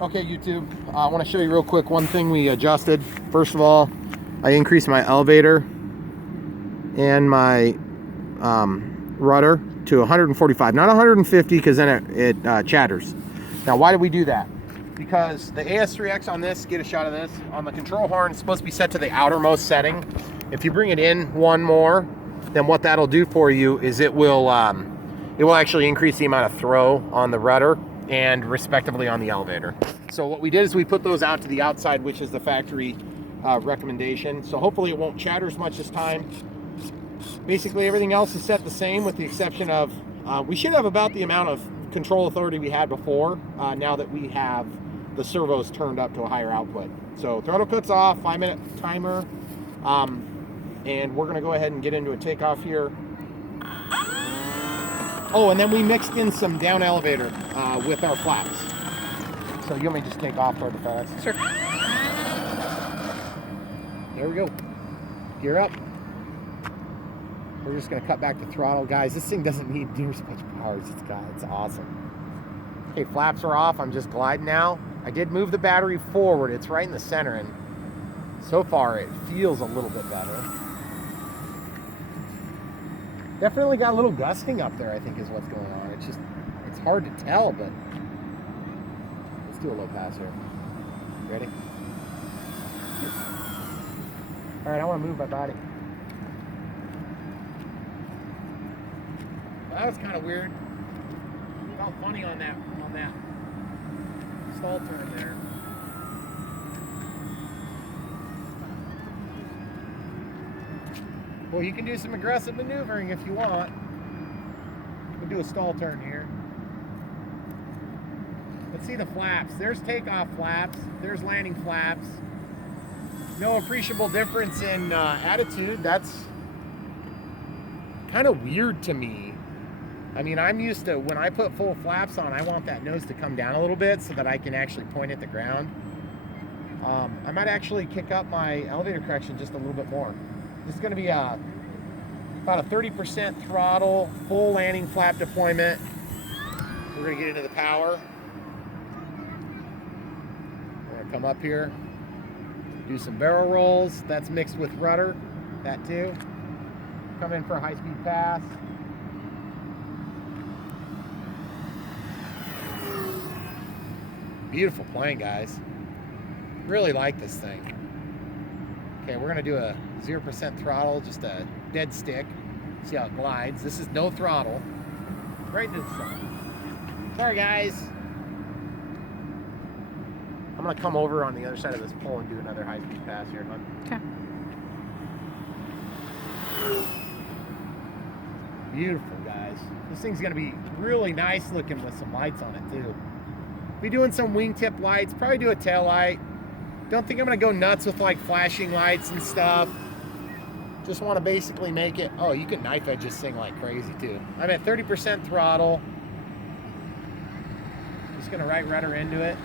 Okay, YouTube, I want to show you real quick one thing we adjusted. First of all, I increased my elevator and my rudder to 145, not 150, because then it chatters. Now, why did we do that? Because the AS3X on this, get a shot of this, on the control horn, it's supposed to be set to the outermost setting. If you bring it in one more, then what that'll do for you is it will actually increase the amount of throw on the rudder and respectively on the elevator. So what we did is we put those out to the outside, which is the factory recommendation. So hopefully it won't chatter as much this time. Basically everything else is set the same with the exception of, we should have about the amount of control authority we had before, now that we have the servos turned up to a higher output. So throttle cuts off, 5-minute timer, and we're gonna go ahead and get into a takeoff here. Oh, and then we mixed in some down elevator with our flaps. So you want me to just take off toward the fence? Sure. There we go. Gear up. We're just gonna cut back the throttle. Guys, this thing doesn't need near as much power as it's got. It's awesome. Okay, flaps are off. I'm just gliding now. I did move the battery forward. It's right in the center, and so far it feels a little bit better. Definitely got a little gusting up there, I think, is what's going on. It's hard to tell, but let's do a low pass here. Ready? All right, I want to move my body. Well, that was kind of weird. It felt funny on that stall turn there. Well, you can do some aggressive maneuvering if you want. We'll do a stall turn here. Let's see the flaps. There's takeoff flaps. There's landing flaps. No appreciable difference in attitude. That's kind of weird to me. I mean, I'm used to when I put full flaps on, I want that nose to come down a little bit so that I can actually point at the ground. I might actually kick up my elevator correction just a little bit more. This is going to be about a 30% throttle, full landing flap deployment. We're going to get into the power. We're going to come up here, do some barrel rolls. That's mixed with rudder, that too. Come in for a high-speed pass. Beautiful plane, guys. Really like this thing. Okay, we're gonna do a 0% throttle, just a dead stick. See how it glides. This is no throttle. Right into the sun. Sorry, guys. I'm gonna come over on the other side of this pole and do another high-speed pass here, huh? Okay. Beautiful, guys. This thing's gonna be really nice looking with some lights on it too. Be doing some wingtip lights, probably do a tail light. Don't think I'm gonna go nuts with like flashing lights and stuff. Just want to basically make it, oh, you can knife edge this thing like crazy too. I'm at 30% throttle. Just gonna right rudder into it.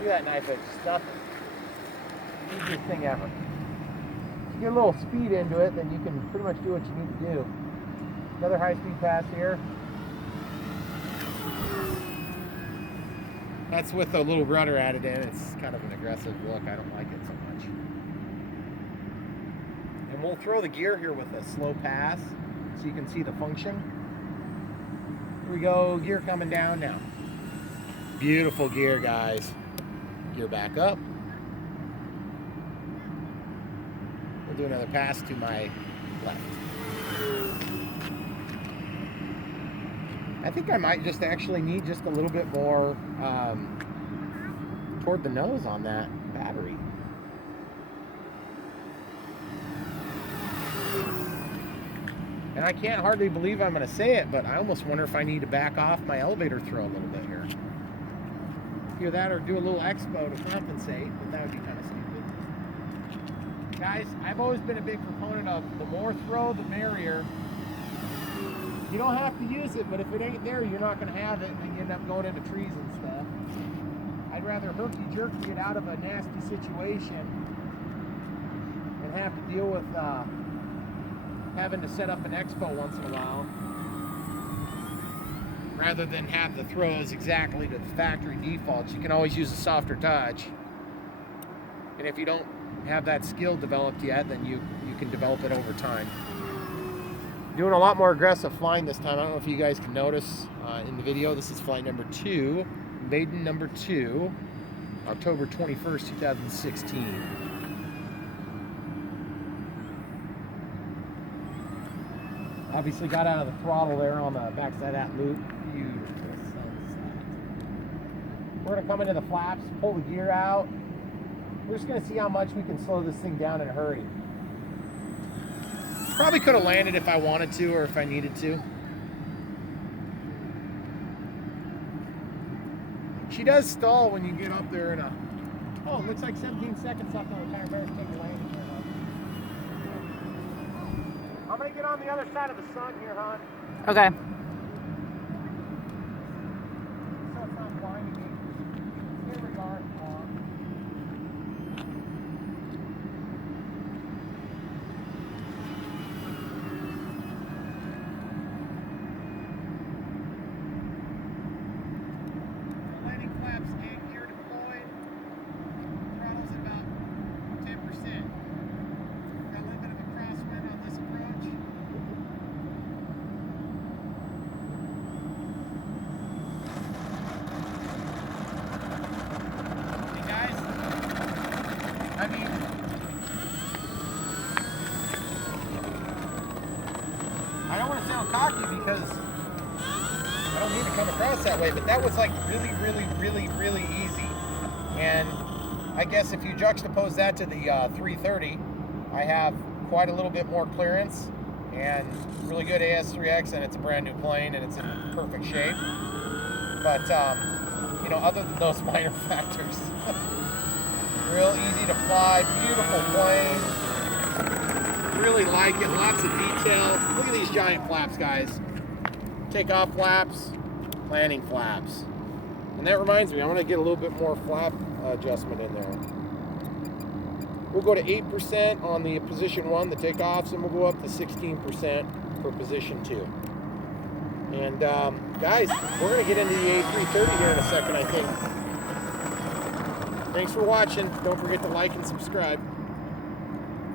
Look at that knife edge stuff. Easiest thing ever. Get a little speed into it, then you can pretty much do what you need to do. Another high-speed pass here. That's with a little rudder added in. It's kind of an aggressive look. I don't like it so much. And we'll throw the gear here with a slow pass so you can see the function. Here we go, gear coming down now. Beautiful gear, guys. Gear back up. We'll do another pass to my left. I think I might just actually need just a little bit more toward the nose on that battery. And I can't hardly believe I'm going to say it, but I almost wonder if I need to back off my elevator throw a little bit here. Either that or do a little expo to compensate, but that would be kind of stupid. Guys, I've always been a big proponent of the more throw, the merrier. You don't have to use it, but if it ain't there, you're not going to have it, and then you end up going into trees and stuff. I'd rather herky-jerky it out of a nasty situation and have to deal with having to set up an expo once in a while. rather than have the throws exactly to the factory defaults. You can always use a softer touch. And if you don't have that skill developed yet, then you can develop it over time. Doing a lot more aggressive flying this time. I don't know if you guys can notice in the video. This is flight number 2, Maiden number 2, October 21st, 2016. Obviously got out of the throttle there on the backside of that loop. Beautiful sunset. We're gonna come into the flaps, pull the gear out. We're just gonna see how much we can slow this thing down in a hurry. Probably could have landed if I wanted to or if I needed to. She does stall when you get up there in a... Oh, it looks like 17 seconds left on the timer. Better take a landing. I'm gonna get on the other side of the sun here, hon. Okay. So it's not blinding me. Here we are. Landing flaps and gear deployed. Throttle's at about 10%. Got a little bit of a crosswind on this approach. Hey guys, I mean, I don't want to sound cocky because I don't mean to come across that way, but that was like really easy. And I guess if you juxtapose that to the 330, I have quite a little bit more clearance and really good AS3X, and it's a brand new plane and it's in perfect shape. But you know, other than those minor factors, real easy to fly, beautiful plane. Really like it, lots of detail. Look at these giant flaps, guys. Takeoff flaps, landing flaps. And that reminds me, I'm gonna get a little bit more flap adjustment in there. We'll go to 8% on the position 1, the takeoffs, and we'll go up to 16% for position 2. And guys, we're gonna get into the A330 here in a second, I think. Thanks for watching. Don't forget to like and subscribe.